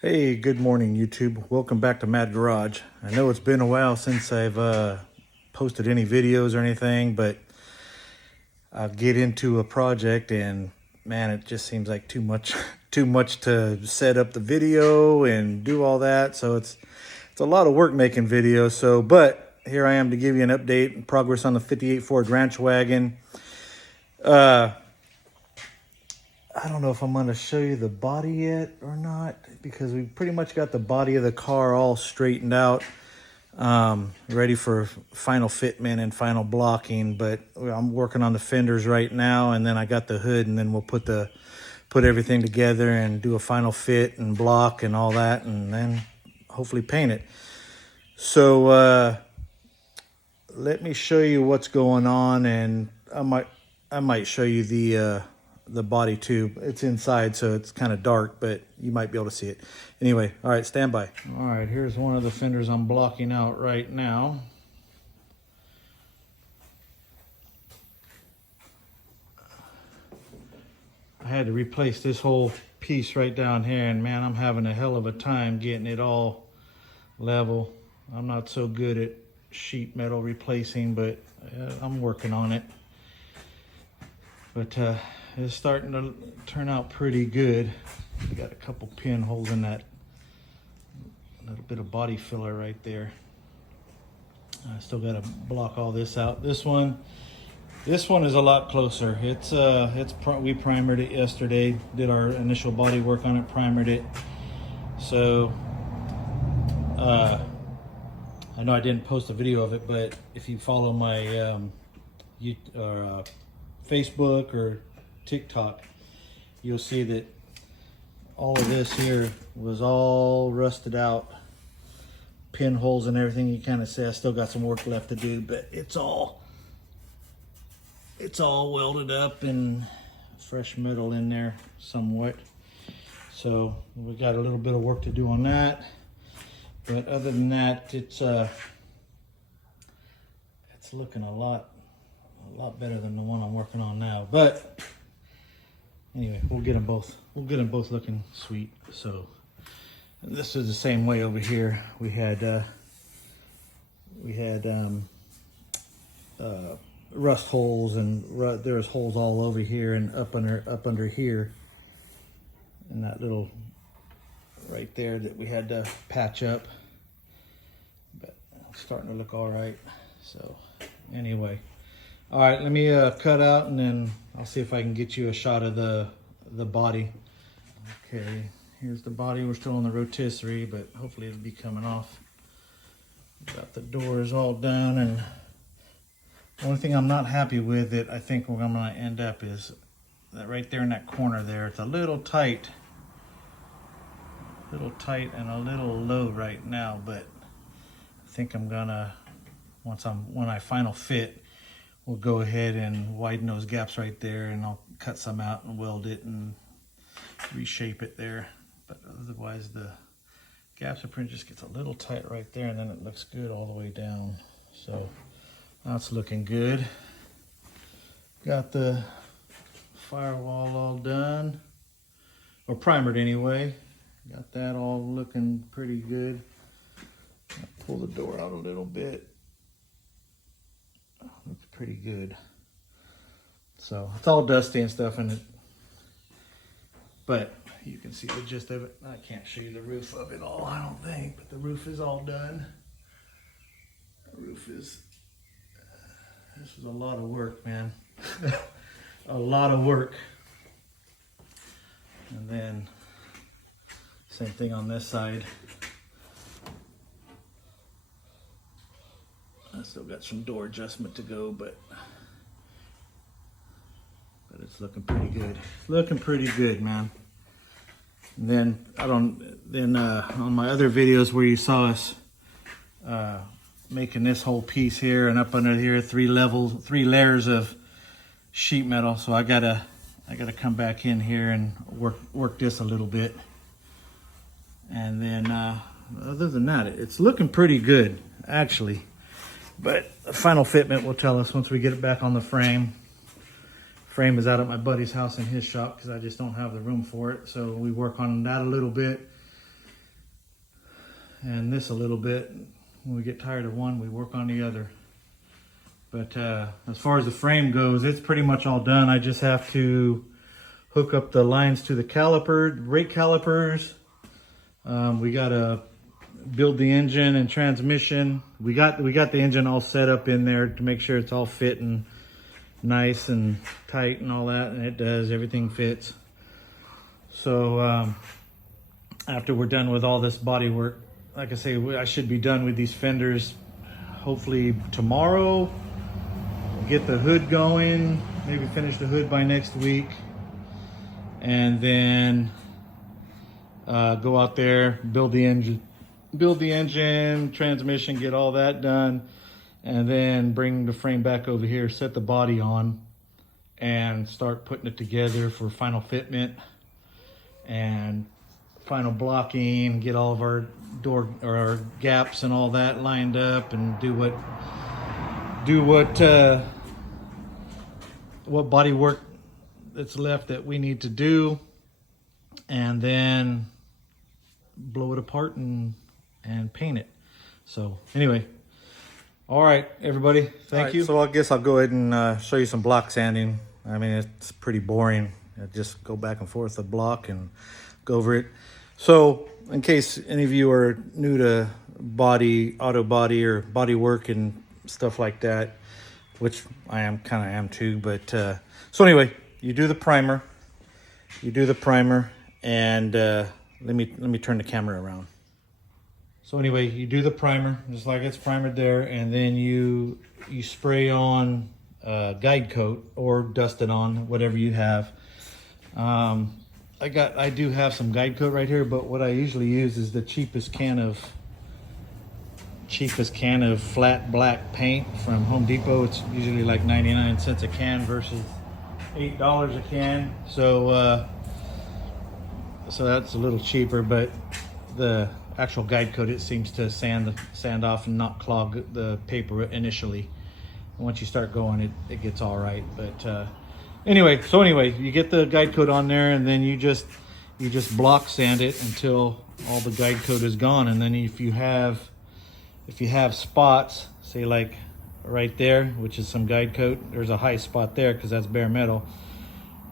Hey, good morning, YouTube. Welcome back to M.A.D Garage. I know it's been a while since I've posted any videos or anything, but I'll get into a project and man, it just seems like too much, too much to set up the video and do all that. So it's a lot of work making videos. But here I am to give you an update and progress on the 58 Ford Ranchwagon. I don't know if I'm going to show you the body yet or not, because we pretty much got the body of the car all straightened out, ready for final fitment and final blocking. But I'm working on the fenders right now, and then I got the hood, and then we'll put everything together and do a final fit and block and all that, and then hopefully paint it. So let me show you what's going on, and I might show you the body too. It's inside, so it's kind of dark, but you might be able to see it. Anyway, all right, stand by. All right, here's one of the fenders I'm blocking out right now. I had to replace this whole piece right down here, and man, I'm having a hell of a time getting it all level. I'm not so good at sheet metal replacing, but I'm working on it. But it's starting to turn out pretty good. We got a couple pinholes in that little bit of body filler right there. I still got to block all this out. This one is a lot closer. We primered it yesterday. Did our initial body work on it, primered it. So I know I didn't post a video of it, but if you follow my Facebook or TikTok, you'll see that all of this here was all rusted out, pinholes and everything. You kind of say I still got some work left to do, but it's all welded up and fresh metal in there somewhat. So we got a little bit of work to do on that, but other than that, it's looking a lot better than the one I'm working on now. But anyway, we'll get them both looking sweet. So this is the same way over here. We had rust holes, and there's holes all over here and up under here, and that little right there that we had to patch up. But it's starting to look all right. So anyway, all right, let me cut out, and then I'll see if I can get you a shot of the body. Okay, here's the body. We're still on the rotisserie, but hopefully it'll be coming off. Got the doors all done, and the only thing I'm not happy with that I think where I'm going to end up is that right there in that corner there. It's a little tight and a little low right now, but I think I'm gonna, when I final fit, we'll go ahead and widen those gaps right there, and I'll cut some out and weld it and reshape it there. But otherwise the gaps and print just gets a little tight right there, and then it looks good all the way down. So that's looking good. Got the firewall all done, or primered anyway. Got that all looking pretty good. I'll pull the door out a little bit. Looks pretty good. So it's all dusty and stuff in it, but you can see the gist of it. I can't show you the roof of it all, I don't think, but the roof is all done. The roof is, this is a lot of work, man. A lot of work. And then same thing on this side. I still got some door adjustment to go, but it's looking pretty good. Looking pretty good, man. And then on my other videos where you saw us making this whole piece here and up under here, three layers of sheet metal. So I gotta come back in here and work this a little bit. And then other than that, it's looking pretty good actually. But the final fitment will tell us once we get it back on the frame. Frame is out at my buddy's house in his shop because I just don't have the room for it. So we work on that a little bit. and this a little bit. When we get tired of one, we work on the other. But as far as the frame goes, it's pretty much all done. I just have to hook up the lines to the brake calipers. We gotta build the engine and transmission. We got the engine all set up in there to make sure it's all fitting nice and tight and all that, and it does. Everything fits. So after we're done with all this body work, like I say, I should be done with these fenders hopefully tomorrow. Get the hood going, maybe finish the hood by next week, and then go out there, build the engine, transmission, get all that done, and then bring the frame back over here, set the body on, and start putting it together for final fitment and final blocking, get all of our door or our gaps and all that lined up, and do what body work that's left that we need to do, and then blow it apart and paint it. So anyway, all right, everybody, thank you. So I guess I'll go ahead and show you some block sanding. I mean, it's pretty boring. I just go back and forth the block and go over it. So in case any of you are new to auto body or body work and stuff like that, which I kind of am too, but so anyway, you do the primer, and let me turn the camera around. So anyway, you do the primer just like it's primered there, and then you spray on guide coat or dust it on, whatever you have. I do have some guide coat right here, but what I usually use is the cheapest can of flat black paint from Home Depot. It's usually like 99 cents a can versus $8 a can. So that's a little cheaper, but the actual guide coat, it seems to sand off and not clog the paper initially. Once you start going, it gets all right. But anyway, you get the guide coat on there, and then you just block sand it until all the guide coat is gone. And then if you have spots, say like right there, which is some guide coat, there's a high spot there because that's bare metal.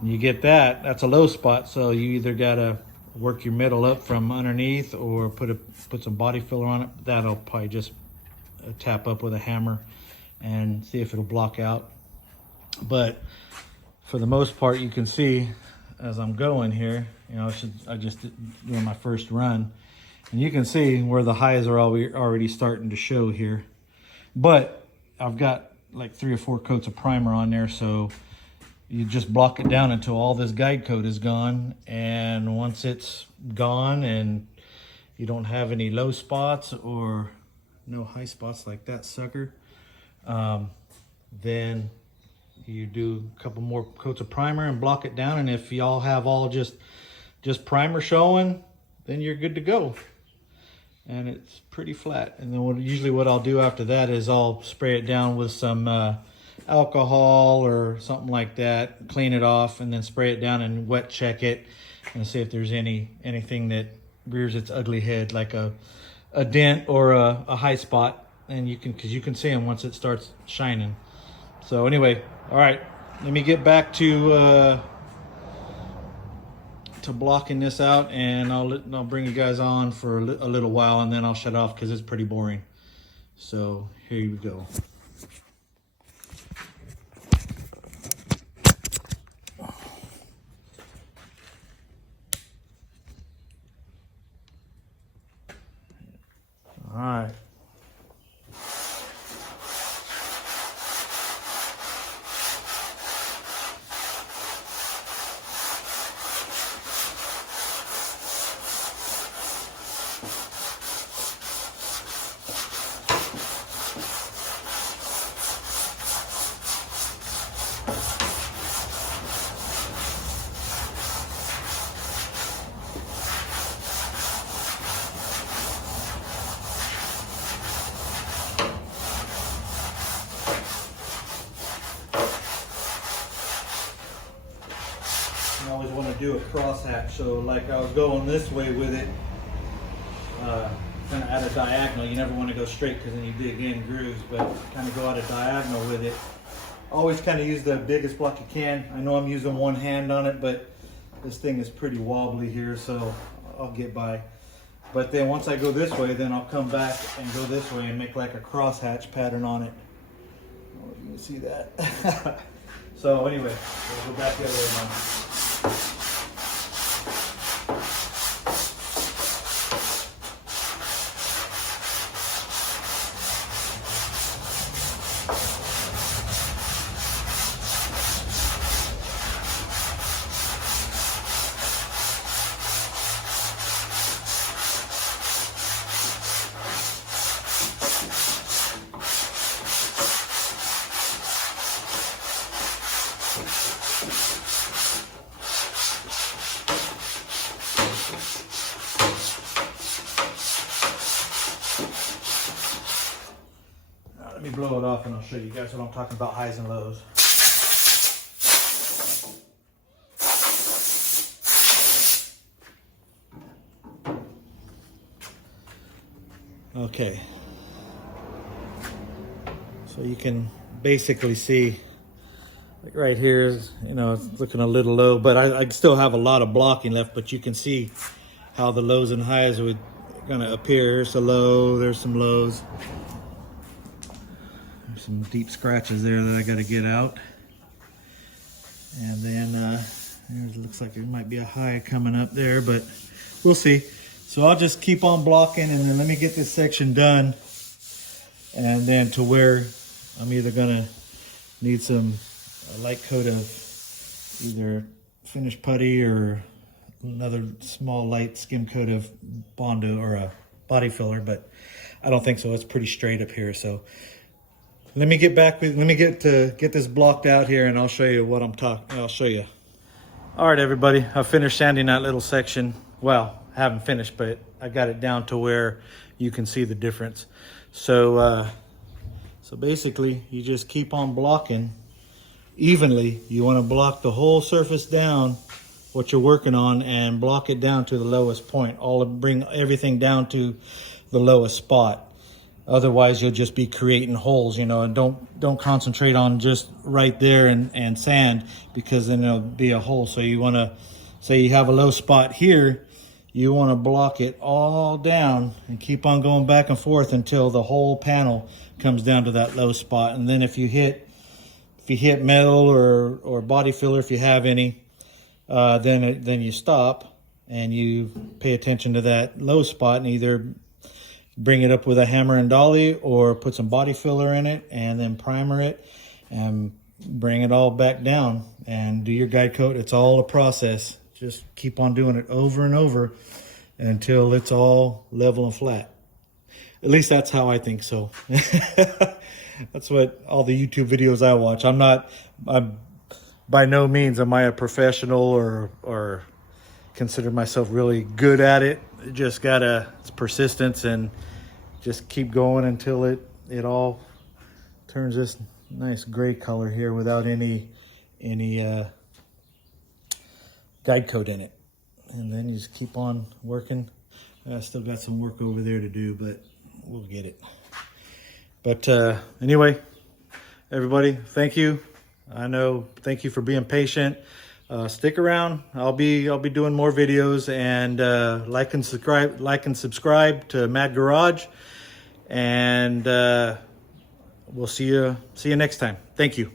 And you get that's a low spot, so you either gotta work your metal up from underneath or put some body filler on it. That'll probably just tap up with a hammer and see if it'll block out. But for the most part, you can see as I'm going here, I just doing my first run, and you can see where the highs are already starting to show here. But I've got like 3 or 4 coats of primer on there, so you just block it down until all this guide coat is gone. And once it's gone and you don't have any low spots or no high spots like that sucker, then you do a couple more coats of primer and block it down. And if y'all have all just primer showing, then you're good to go. And it's pretty flat. And then usually what I'll do after that is I'll spray it down with some alcohol or something like that, clean it off, and then spray it down and wet check it and see if there's anything that rears its ugly head, like a dent or a high spot. And because you can see them once it starts shining. So anyway, all right, let me get back to blocking this out, and I'll bring you guys on for a little while, and then I'll shut off because it's pretty boring. So here you go. All right. I always want to do a cross hatch, so like I was going this way with it, kind of at a diagonal. You never want to go straight because then you dig in grooves, but kind of go at a diagonal with it. Always kind of use the biggest block you can. I know I'm using one hand on it, but this thing is pretty wobbly here, so I'll get by. But then once I go this way, then I'll come back and go this way and make like a crosshatch pattern on it. I don't know if you can see that. So anyway, we'll go back the other way now. Let me blow it off and I'll show you guys what I'm talking about, highs and lows. Okay. So you can basically see, like right here, you know, it's looking a little low, but I still have a lot of blocking left, but you can see how the lows and highs would gonna appear. Here's a low, there's some lows. Some deep scratches there that I got to get out, and then it looks like there might be a high coming up there, but we'll see. So I'll just keep on blocking, and then let me get this section done, and then to where I'm either gonna need a light coat of either finished putty or another small light skim coat of Bondo or a body filler, but I don't think so. It's pretty straight up here, so let me get this blocked out here, and I'll show you what I'm talking. I'll show you. All right, everybody. I finished sanding that little section. Well, I haven't finished, but I got it down to where you can see the difference. So, so basically, you just keep on blocking evenly. You want to block the whole surface down, what you're working on, and block it down to the lowest point. Bring everything down to the lowest spot. Otherwise, you'll just be creating holes, you know, and don't concentrate on just right there and sand, because then it'll be a hole. So you want to, say you have a low spot here, you want to block it all down and keep on going back and forth until the whole panel comes down to that low spot. And then if you hit metal or body filler, if you have any, then you stop and you pay attention to that low spot and either bring it up with a hammer and dolly or put some body filler in it and then primer it and bring it all back down and do your guide coat. It's all a process. Just keep on doing it over and over until it's all level and flat. At least that's how I think so. That's what all the YouTube videos I watch. I'm by no means am I a professional or consider myself really good at it. Just it's persistence and just keep going until it all turns this nice gray color here without any guide coat in it. And then you just keep on working. I still got some work over there to do, but we'll get it. But anyway, everybody, thank you. Thank you for being patient. Stick around. I'll be doing more videos, and like and subscribe to M.A.D Garage, and we'll see you next time. Thank you.